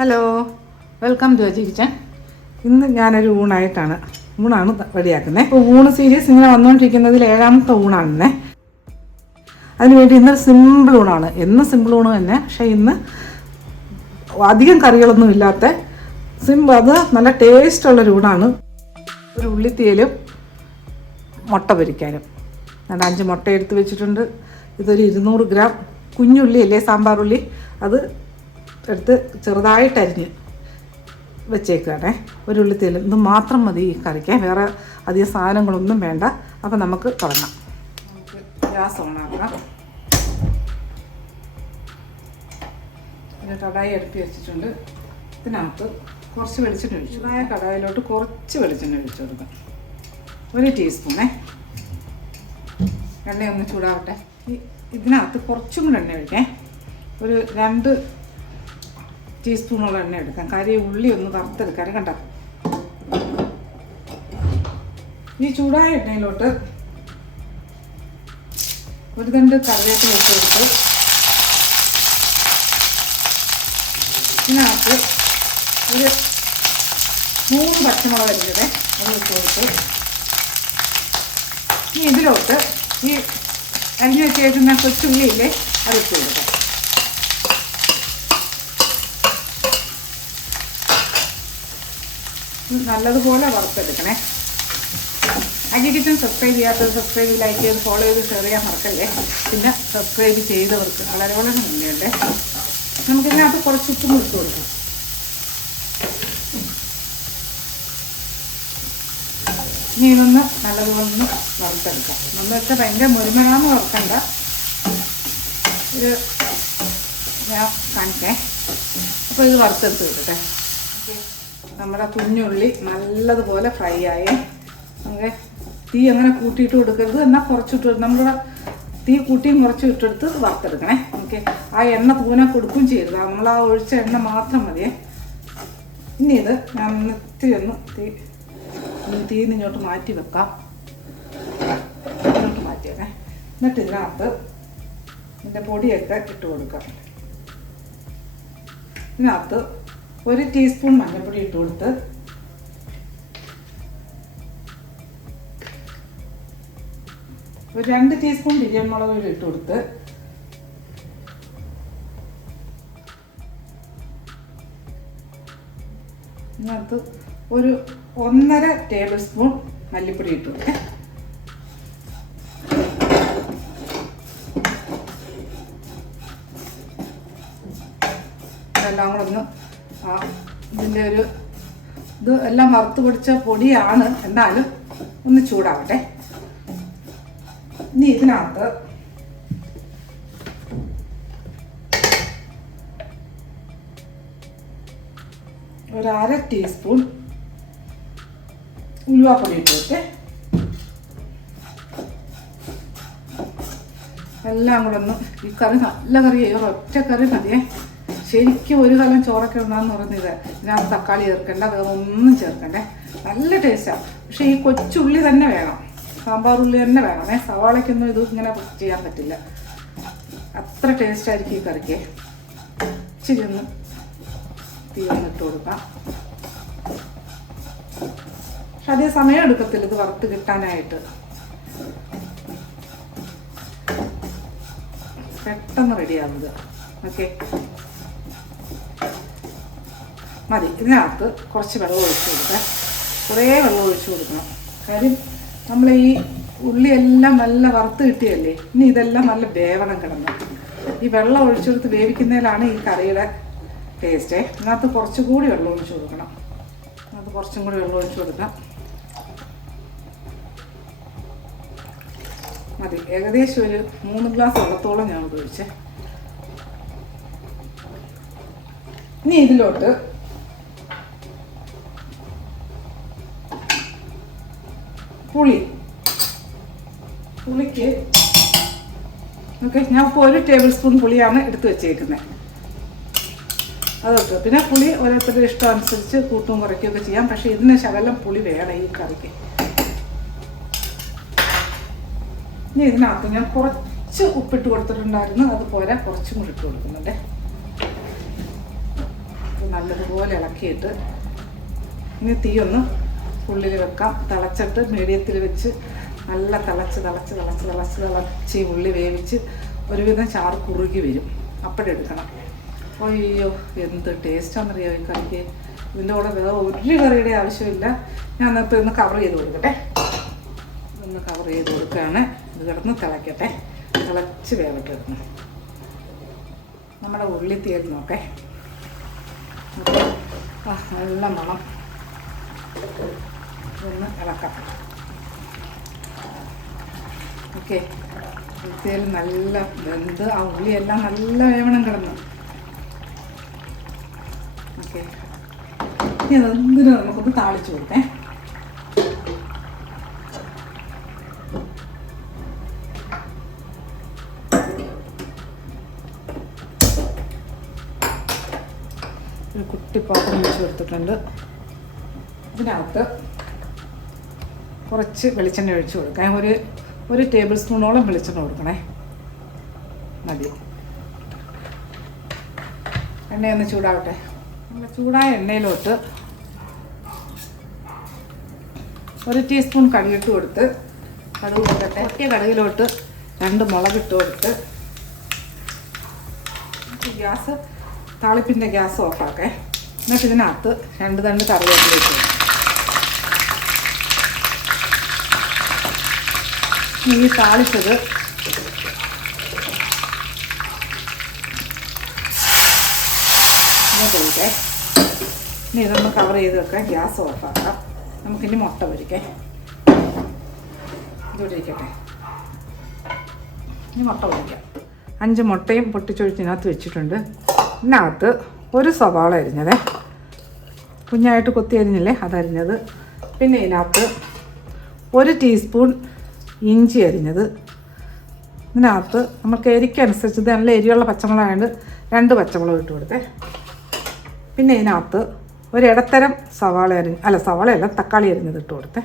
Hello, welcome to Aji kitchen. ഇന്ന് ഞാനൊരു ഊണാണ് റെഡിയാക്കുന്നത്. ഇപ്പോൾ ഊണ് സീരീസ് ഇങ്ങനെ വന്നുകൊണ്ടിരിക്കുന്നതിൽ 7ാമത്തെ ഊണാണെന്നേ. അതിനുവേണ്ടി ഇന്നൊരു സിമ്പിൾ ഊണാണ്. എന്നും സിമ്പിൾ ഊണ് തന്നെ, പക്ഷേ ഇന്ന് അധികം കറികളൊന്നും ഇല്ലാത്ത അത് നല്ല ടേസ്റ്റുള്ളൊരു ഊണാണ്. ഒരു ഉള്ളിത്തീയലും മുട്ട പൊരിക്കാനും. 5 മുട്ട എടുത്ത് വെച്ചിട്ടുണ്ട്. ഇതൊരു 200 ഗ്രാം കുഞ്ഞുള്ളി അല്ലേ, സാമ്പാർ ഉള്ളി, അത് എടുത്ത് ചെറുതായിട്ട് അരിഞ്ഞ് വെച്ചേക്കുകയാണേ. ഒരു ഉള്ളിത്തീയലും ഇത് മാത്രം മതി ഈ കറിക്ക്, വേറെ അധികം സാധനങ്ങളൊന്നും വേണ്ട. അപ്പോൾ നമുക്ക് തുടങ്ങാം. നമുക്ക് ഗ്യാസ് ഓണാക്കാം. ഒരു കടായി അടുപ്പി വെച്ചിട്ടുണ്ട്. ഇതിനകത്ത് കുറച്ച് വെളിച്ചെണ്ണ ഒഴിച്ചു. ആ കടായിലോട്ട് കുറച്ച് വെളിച്ചെണ്ണ ഒഴിച്ചു കൊടുക്കാം. 1 ടീസ്പൂണേ. എണ്ണയൊന്ന് ചൂടാവട്ടെ. ഇതിനകത്ത് കുറച്ചും കൂടെ എണ്ണ ഒഴിക്കാം. ഒരു 2 ടീസ്പൂണോളം എണ്ണ എടുക്കാം. കാര്യം ഉള്ളി ഒന്ന് വറുത്തെടുക്കാൻ. കണ്ട, ഈ ചൂടായ എണ്ണയിലോട്ട് ഒരു തണ്ട് കറിവേപ്പില ഇട്ട് കൊടുത്ത് ഇതിനകത്ത് ഒരു 3 പച്ചമുളക് അരിഞ്ഞത് അത് ഇട്ട് കൊടുത്ത് ഇതിലോട്ട് ഈ അരിഞ്ഞ് വെച്ചേക്കുന്ന കൊച്ചുള്ളിയില്ലേ അത് ഇട്ട് കൊടുക്കാം. നല്ലതുപോലെ വറുത്തെടുക്കണേ. അജി കിച്ചൻ സബ്സ്ക്രൈബ് ചെയ്യാത്തത് സബ്സ്ക്രൈബ്, ലൈക്ക് ചെയ്ത്, ഫോളോ ചെയ്ത്, ഷെയർ ചെയ്യാൻ മറക്കല്ലേ. പിന്നെ സബ്സ്ക്രൈബ് ചെയ്തവർക്ക് വളരെ വളരെ നന്ദിയുണ്ട്. നമുക്കിതിനകത്ത് കുറച്ച് ഉപ്പും ഇട്ട് കൊടുക്കാം. ഇനി ഇതൊന്ന് നല്ലതുപോലെ ഒന്ന് വറുത്തെടുക്കാം. നമ്മൾ വെച്ചാൽ ഭയങ്കര മുരുമനാന്ന് വറുക്കണ്ട. ഞാൻ കാണിക്കേ. അപ്പോൾ ഇത് വറുത്തെടുത്ത് കിട്ടട്ടെ. നമ്മുടെ കുഞ്ഞുള്ളി നല്ലതുപോലെ ഫ്രൈ ആയി. നമുക്ക് തീ അങ്ങനെ കൂട്ടിയിട്ട് കൊടുക്കരുത്, എന്നാൽ കുറച്ചിട്ട് നമ്മുടെ തീ കൂട്ടിയും കുറച്ചും ഇട്ടെടുത്ത് വറുത്തെടുക്കണേ. ഓക്കെ, ആ എണ്ണ തൂനെ കൊടുക്കുകയും ചെയ്യരുത്. നമ്മൾ ആ ഒഴിച്ച എണ്ണ മാത്രം മതിയേ. ഇനി ഇത് ഞാൻ ഇത്തിരി ഒന്ന് തീന്ന് ഇങ്ങോട്ട് മാറ്റി വെക്കാം. ഇങ്ങോട്ട് മാറ്റിയേക്കേ. എന്നിട്ട് ഇതിനകത്ത് ഇതിൻ്റെ പൊടിയൊക്കെ ഇട്ട് കൊടുക്കാം. ഇതിനകത്ത് 1 ടീസ്പൂൺ മഞ്ഞൾപ്പൊടി ഇട്ട് കൊടുത്ത് ഒരു 2 ടീസ്പൂൺ ബിരിയാണി മുളക് പൊടി ഇട്ട് കൊടുത്ത് ഇതിനകത്ത് ഒരു 1.5 ടേബിൾ സ്പൂൺ മല്ലിപ്പൊടി ഇട്ട് കൊടുത്ത് ഇതെല്ലാം കൂടെ ഒന്ന് ഇതിൻ്റെ ഇത് എല്ലാം വറുത്ത് പൊടിച്ച പൊടിയാണ്, എന്നാലും ഒന്ന് ചൂടാവട്ടെ. ഇനി ഇതിനകത്ത് ഒരു 1/2 ടീസ്പൂൺ ഉലുവാപ്പൊടി ഇട്ട് വെച്ചേ. എല്ലാം കൂടെ ഒന്ന്, ഈ കറി നല്ല കറിയായി, ഒറ്റ കറി മതിയേ. ശരിക്കും ഒരു കാലം ചോറൊക്കെ ഉണ്ടാന്ന് പറയുന്നത്. ഇതിനകത്ത് തക്കാളി ചേർക്കണ്ട, വേറെ ഒന്നും ചേർക്കണ്ടേ. നല്ല ടേസ്റ്റാണ്. പക്ഷേ ഈ കൊച്ചുള്ളി തന്നെ വേണം, സാമ്പാർ ഉള്ളി തന്നെ വേണമേ. സവാളയ്ക്കൊന്നും ഇത് ഇങ്ങനെ ചെയ്യാൻ പറ്റില്ല. അത്ര ടേസ്റ്റായിരിക്കും ഈ കറിക്ക്. ഇച്ചിരി ഒന്ന് തീ ഒന്നിട്ട് കൊടുക്കാം. പക്ഷെ അതേ സമയം എടുക്കത്തില്ല ഇത് വറുത്ത് കിട്ടാനായിട്ട്. പെട്ടെന്ന് റെഡിയാവുന്നത്. ഓക്കെ, മതി. ഇതിനകത്ത് കുറച്ച് വെള്ളം ഒഴിച്ച് കൊടുക്കാം. കുറേ വെള്ളം ഒഴിച്ച് കൊടുക്കണം. കാര്യം നമ്മൾ ഈ ഉള്ളിയെല്ലാം നല്ല വറുത്ത് കിട്ടിയല്ലേ. ഇനി ഇതെല്ലാം നല്ല വേവണം കിടന്നു. ഈ വെള്ളം ഒഴിച്ചെടുത്ത് വേവിക്കുന്നതിലാണ് ഈ കറിയുടെ ടേസ്റ്റേ. ഇതിനകത്ത് കുറച്ചുകൂടി വെള്ളം ഒഴിച്ച് കൊടുക്കണം. അത് കുറച്ചും കൂടി വെള്ളം ഒഴിച്ച് കൊടുക്കാം. മതി. ഏകദേശം ഒരു 3 ഗ്ലാസ് വെള്ളത്തോളം ഞാൻ ഉപയോഗിച്ചേ. ഇനി ഇതിലോട്ട് പുളിക്ക് ഓക്കെ, ഞാൻ ഇപ്പോൾ 1 ടേബിൾ സ്പൂൺ പുളിയാണ് എടുത്ത് വെച്ചേക്കുന്നത്. അതൊക്കെ പിന്നെ പുളി ഓരോരുത്തരുടെ ഇഷ്ടം അനുസരിച്ച് കൂട്ടും കുറയ്ക്കുകയൊക്കെ ചെയ്യാം. പക്ഷേ ഇതിന് ശകലം പുളി വേണം ഈ കറിക്ക്. ഇനി ഇതിനകത്ത് ഞാൻ കുറച്ച് ഉപ്പിട്ട് കൊടുത്തിട്ടുണ്ടായിരുന്നു, അതുപോലെ കുറച്ചും കൂടി ഇട്ട് കൊടുക്കുന്നുണ്ട്. നല്ലതുപോലെ ഇളക്കിയിട്ട് ഇനി തീ ഒന്ന് ഫുള്ളിൽ വെക്കാം. തിളച്ചിട്ട് മീഡിയത്തിൽ വെച്ച് നല്ല തിളച്ച് ഈ ഉള്ളി വേവിച്ച് ഒരുവിധം ചാറ് കുറുകി വരും. അപ്പോഴെടുക്കണം. അയ്യോ എന്ത് ടേസ്റ്റാണെന്നറിയാമോ ഈ കറിക്ക്. ഇതിൻ്റെ കൂടെ വേറെ ഒരു കറിയുടെ ആവശ്യമില്ല. ഞാൻ ഇപ്പോൾ ഒന്ന് കവർ ചെയ്ത് കൊടുക്കട്ടെ. ഒന്ന് കവർ ചെയ്ത് കൊടുക്കുകയാണ്. ഇത് കിടന്ന് തിളയ്ക്കട്ടെ. തിളച്ച് വേവട്ടെ. കിടന്ന് നമ്മുടെ ഉള്ളി തീർന്ന് നോക്കേ. നല്ല മണം. ഇതൊന്ന് ഇളക്കാം. ഓക്കെ, വൃത്തിയിൽ നല്ല വെന്ത് ആ ഉള്ളിയെല്ലാം നല്ല വേവണം കിടന്ന്. ഓക്കെ, ഇനി അതെന്തിനും നമുക്കൊന്ന് താളിച്ച് കൊടുത്തേ. ഒരു കുട്ടി പാത്രം വെച്ച് കൊടുത്തിട്ടുണ്ട്. ഇതിനകത്ത് കുറച്ച് വെളിച്ചെണ്ണ ഒഴിച്ച് കൊടുക്കാം. ഒരു ടേബിൾ സ്പൂണോളം വെളിച്ചെണ്ണ കൊടുക്കണേ. മതി. എണ്ണയൊന്ന് ചൂടാവട്ടെ. നല്ല ചൂടായ എണ്ണയിലോട്ട് 1 ടീസ്പൂൺ കടുകിട്ട് കൊടുത്ത് കടുക് കൊടുക്കട്ടെ. കടുകിലോട്ട് 2 മുളകിട്ട് കൊടുത്ത് ഗ്യാസ് താളിപ്പിൻ്റെ ഗ്യാസ് ഓഫാക്കേ. എന്നിട്ട് ഇതിനകത്ത് 2 തണ്ട് കറിവേപ്പില ഇട്ട് ഈ താളിച്ചത് ഇങ്ങോട്ടേ. ഇനി ഇതൊന്ന് കവർ ചെയ്ത് വെക്കാം. ഗ്യാസ് ഓഫാക്കാം. നമുക്കിനി മുട്ട പൊരിക്കേ. ഇതോട്ടിരിക്കട്ടെ. ഇനി മുട്ട പൊരിക്കാം. 5 മുട്ടയും പൊട്ടിച്ചൊഴിച്ചിനകത്ത് വെച്ചിട്ടുണ്ട്. ഇതിനകത്ത് 1 സവാള അരിഞ്ഞത്, കുഞ്ഞായിട്ട് കൊത്തി അരിഞ്ഞില്ലേ, അതരിഞ്ഞത്. പിന്നെ ഇതിനകത്ത് 1 ടീസ്പൂൺ ഇഞ്ചി അരിഞ്ഞത്. ഇതിനകത്ത് നമുക്ക് എരിക്കനുസരിച്ച് നല്ല എരിയുള്ള പച്ചമുളകായതുകൊണ്ട് 2 പച്ചമുളക് ഇട്ട് കൊടുത്തേ. പിന്നെ ഇതിനകത്ത് ഒരു ഇടത്തരം സവാളയല്ല തക്കാളി അരിഞ്ഞത് ഇട്ട് കൊടുത്തേ.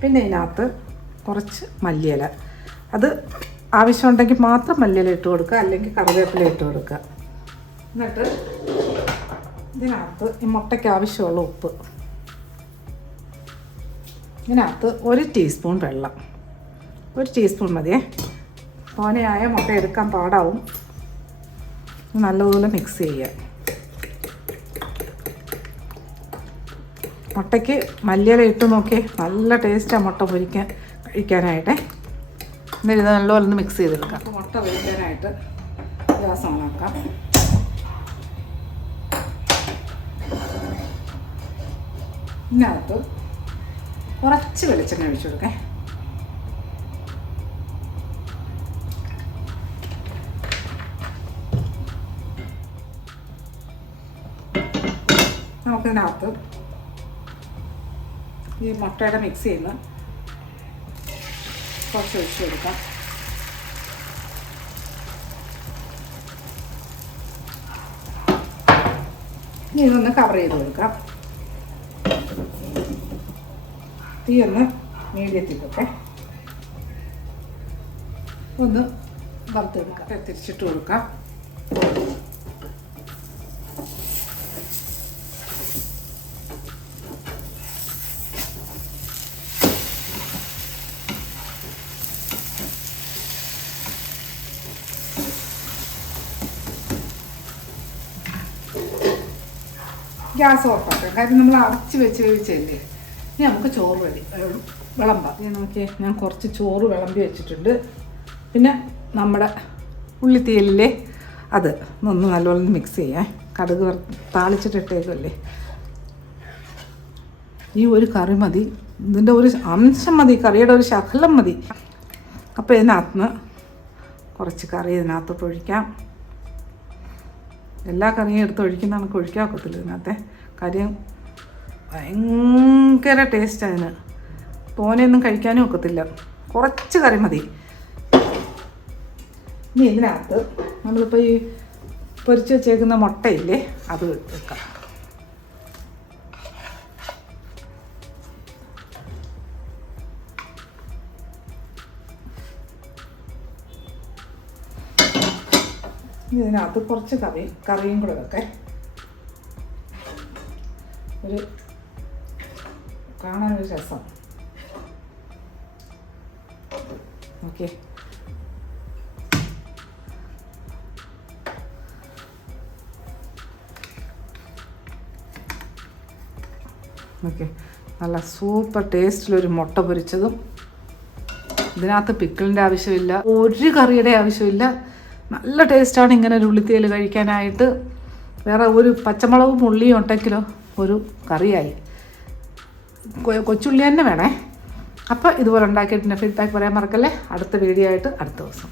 പിന്നെ ഇതിനകത്ത് കുറച്ച് മല്ലിയില, അത് ആവശ്യമുണ്ടെങ്കിൽ മാത്രം മല്ലിയില ഇട്ട് കൊടുക്കുക, അല്ലെങ്കിൽ കറിവേപ്പില ഇട്ട് കൊടുക്കുക. എന്നിട്ട് ഇതിനകത്ത് ഈ മുട്ടയ്ക്ക് ആവശ്യമുള്ള ഉപ്പ്, ഇതിനകത്ത് 1 ടീസ്പൂൺ വെള്ളം, 1 ടീസ്പൂൺ മതിയേ. തോനെയായ മുട്ട എടുക്കാൻ പാടാവും. നല്ലതുപോലെ മിക്സ് ചെയ്യുക. മുട്ടയ്ക്ക് മല്ലിയില ഇട്ട് നോക്കിയേ, നല്ല ടേസ്റ്റാണ് മുട്ട കഴിക്കാനായിട്ടേ. എന്നിട്ട് ഇത് നല്ലപോലെ ഒന്ന് മിക്സ് ചെയ്തെടുക്കാം. മുട്ട പൊരിക്കാനായിട്ട് ഗ്യാസ് ഓണാക്കാം. ഇതിനകത്ത് കുറച്ച് വെളിച്ചെണ്ണ ഒഴിച്ചു കൊടുക്കേ. നമുക്കിതിനകത്ത് ഈ മുട്ടയുടെ മിക്സ് ചെയ്യുന്ന കുറച്ച് ഒഴിച്ച് കൊടുക്കാം. ഇനി ഇതൊന്ന് കവർ ചെയ്ത് കൊടുക്കാം. തീ ഒന്ന് മീഡിയത്തിലൊക്കെ ഒന്ന് വറുത്തെടുക്കാം. തിരിച്ചിട്ട് കൊടുക്കാം. ഗ്യാസ് ഓഫാക്കാം. കാര്യം നമ്മൾ അടച്ച് വെച്ച് വേവിച്ചല്ലേ. ഇനി നമുക്ക് ചോറ് വിളമ്പാം. നോക്കിയേ, ഞാൻ കുറച്ച് ചോറ് വിളമ്പി വെച്ചിട്ടുണ്ട്. പിന്നെ നമ്മുടെ ഉള്ളിത്തീയലില്ലേ, അത് ഒന്ന് നല്ലോണം മിക്സ് ചെയ്യാം. കടുക് താളിച്ചിട്ടിട്ടേക്കല്ലേ. ഈ ഒരു കറി മതി, ഇതിൻ്റെ ഒരു അംശം മതി, കറിയുടെ ഒരു ശകലം മതി. അപ്പോൾ ഇതിനകത്ത് കുറച്ച് കറി ഇതിനകത്തോട്ട് ഒഴിക്കാം. എല്ലാ കറിയും എടുത്ത് ഒഴിക്കുന്ന നമുക്ക് ഒഴിക്കാൻ ഒക്കത്തില്ല. ഇതിനകത്തെ കാര്യം ഭയങ്കര ടേസ്റ്റ് അതിന്. തോനെയൊന്നും കഴിക്കാനും ഒക്കത്തില്ല. കുറച്ച് കറി മതി. ഇനി ഇതിനകത്ത് നമ്മളിപ്പോൾ ഈ പൊരിച്ച് വെച്ചേക്കുന്ന മുട്ടയില്ലേ, അത് വെക്കാം. ഇതിനകത്ത് കുറച്ച് കറിയും കൂടെ വെക്കേ. ഒരു കാണാനൊരു രസം. ഓക്കെ, ഓക്കെ, നല്ല സൂപ്പർ ടേസ്റ്റിലൊരു മുട്ട പൊരിച്ചതും. ഇതിനകത്ത് പിക്കിളിൻ്റെ ആവശ്യമില്ല, ഒരു കറിയുടെ ആവശ്യമില്ല. നല്ല ടേസ്റ്റാണ് ഇങ്ങനെ ഒരു ഉള്ളിത്തീയൽ കഴിക്കാനായിട്ട്. വേറെ ഒരു പച്ചമുളകും ഉള്ളിയും ഉണ്ടെങ്കിലോ ഒരു കറിയായി. കൊച്ചുള്ളി തന്നെ വേണേ. അപ്പോൾ ഇതുപോലെ ഉണ്ടാക്കിയിട്ട് ഫീഡ്ബാക്ക് പറയാൻ മറക്കല്ലേ. അടുത്ത വീഡിയോ ആയിട്ട് അടുത്ത ദിവസം.